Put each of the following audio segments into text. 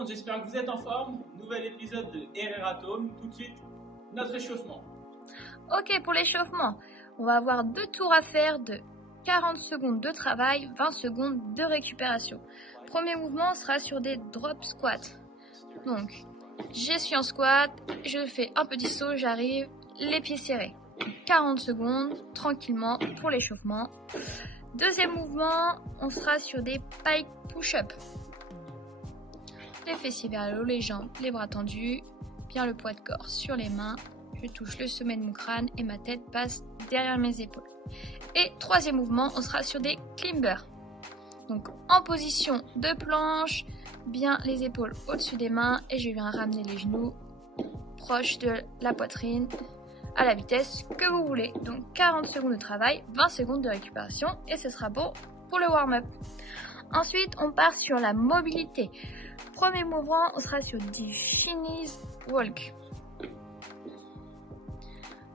monde, j'espère que vous êtes en forme. Nouvel épisode de Atome. Tout de suite, notre échauffement. Ok, pour l'échauffement, on va avoir 2 tours à faire de 40 secondes de travail, 20 secondes de récupération. Premier mouvement sera sur des drop squats. Donc, je suis en squat, je fais un petit saut, j'arrive, les pieds serrés. 40 secondes, tranquillement, pour l'échauffement. Deuxième mouvement, on sera sur des pike push-up. Les fessiers vers le haut, les jambes, les bras tendus, bien le poids de corps sur les mains. Je touche le sommet de mon crâne et ma tête passe derrière mes épaules. Et troisième mouvement, on sera sur des climbers. Donc en position de planche, bien les épaules au-dessus des mains et je viens ramener les genoux proches de la poitrine à la vitesse que vous voulez. Donc 40 secondes de travail, 20 secondes de récupération et ce sera bon pour le warm-up. Ensuite, on part sur la mobilité. Premier mouvement, on sera sur du Chinese walk.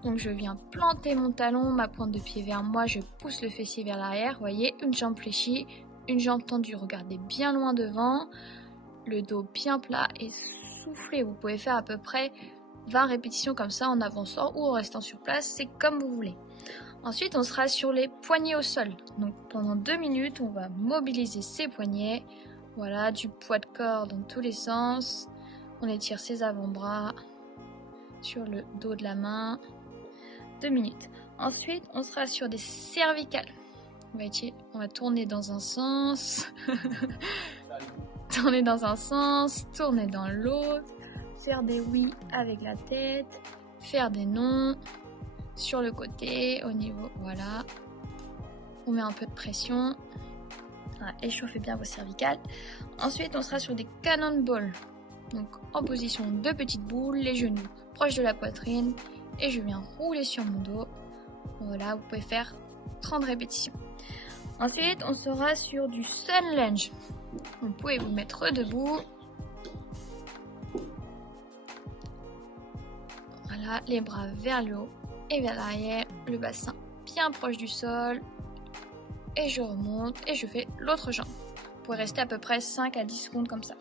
Donc je viens planter mon talon, ma pointe de pied vers moi, je pousse le fessier vers l'arrière. Vous voyez, une jambe fléchie, une jambe tendue, regardez bien loin devant, le dos bien plat et soufflez. Vous pouvez faire à peu près 20 répétitions comme ça en avançant ou en restant sur place, c'est comme vous voulez. Ensuite, on sera sur les poignets au sol. Donc pendant 2 minutes, on va mobiliser ses poignets. Voilà, du poids de corps dans tous les sens. On étire ses avant-bras sur le dos de la main. 2 minutes. Ensuite, on sera sur des cervicales. On va tourner dans un sens. Tourner dans un sens, tourner dans l'autre. Faire des oui avec la tête. Faire des non. Sur le côté, au niveau, voilà. On met un peu de pression. Voilà, échauffez bien vos cervicales. Ensuite, on sera sur des cannonballs. Donc, en position de petite boule, les genoux proches de la poitrine. Et je viens rouler sur mon dos. Voilà, vous pouvez faire 30 répétitions. Ensuite, on sera sur du sun lunge. Vous pouvez vous mettre debout. Voilà, les bras vers le haut et vers l'arrière, le bassin bien proche du sol. Et je remonte et je fais l'autre jambe. Vous pouvez rester à peu près 5 à 10 secondes comme ça.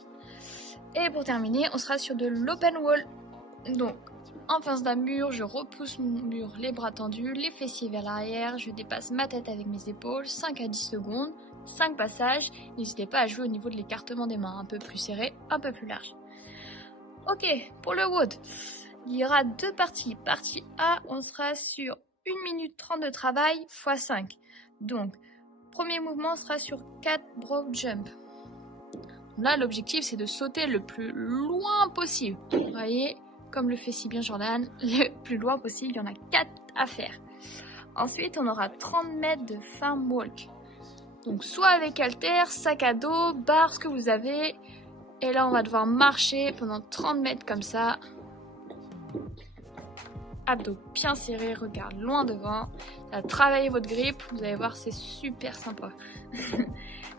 Et pour terminer, on sera sur de l'open wall. Donc, en face d'un mur, je repousse mon mur, les bras tendus, les fessiers vers l'arrière, je dépasse ma tête avec mes épaules, 5 à 10 secondes, 5 passages. N'hésitez pas à jouer au niveau de l'écartement des mains, un peu plus serré, un peu plus large. Ok, pour le wood, il y aura 2 parties. Partie A, on sera sur 1 minute 30 de travail x 5. Donc, premier mouvement sera sur 4 broad jump. Là, l'objectif, c'est de sauter le plus loin possible. Vous voyez, comme le fait si bien Jordan, le plus loin possible, il y en a 4 à faire. Ensuite, on aura 30 mètres de farm walk. Donc, soit avec haltère, sac à dos, barre, ce que vous avez. Et là, on va devoir marcher pendant 30 mètres comme ça. Abdos bien serrés, regard loin devant. Ça va travailler votre grippe, vous allez voir, c'est super sympa.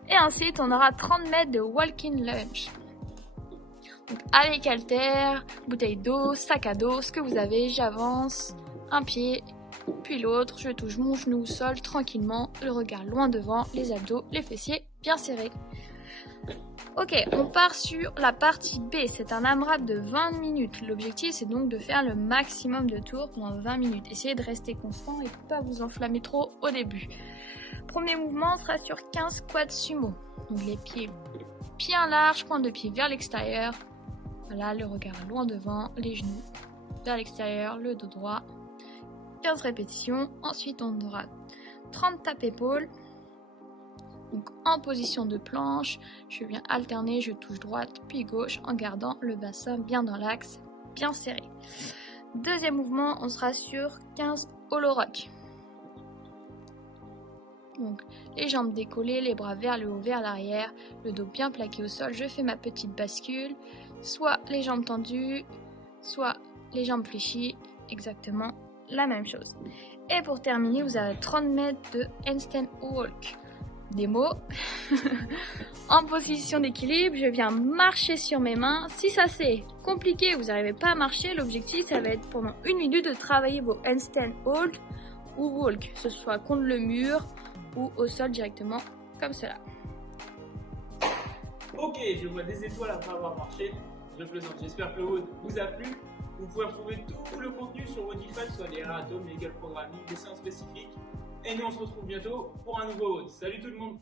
Et ensuite, on aura 30 mètres de walking lunge. Donc avec haltère, bouteille d'eau, sac à dos, ce que vous avez, j'avance, un pied, puis l'autre, je touche mon genou au sol tranquillement, le regard loin devant, les abdos, les fessiers bien serrés. Ok, on part sur la partie B, c'est un AMRAP de 20 minutes. L'objectif c'est donc de faire le maximum de tours pendant 20 minutes. Essayez de rester constant et pas vous enflammer trop au début. Premier mouvement sera sur 15 squats sumo. Donc les pieds bien larges, pointe de pied vers l'extérieur. Voilà, le regard loin devant, les genoux vers l'extérieur, le dos droit. 15 répétitions. Ensuite, on aura 30 tape-épaules. Donc en position de planche, je viens alterner, je touche droite puis gauche en gardant le bassin bien dans l'axe, bien serré. Deuxième mouvement, on sera sur 15 holo rock. Donc les jambes décollées, les bras vers le haut, vers l'arrière, le dos bien plaqué au sol, je fais ma petite bascule. Soit les jambes tendues, soit les jambes fléchies, exactement la même chose. Et pour terminer, vous avez 30 mètres de handstand walk. Des mots. En position d'équilibre, je viens marcher sur mes mains. Si ça c'est compliqué, vous n'arrivez pas à marcher, l'objectif ça va être pendant 1 minute de travailler vos handstand hold ou walk, que ce soit contre le mur ou au sol directement, comme cela. Ok, je vois des étoiles après avoir marché. Je plaisante, j'espère que le WOD vous a plu. Vous pouvez retrouver tout le contenu sur Wodify, soit les erratums, les legal programming, des séances spécifiques. Et nous on se retrouve bientôt pour un nouveau WOD. Salut tout le monde!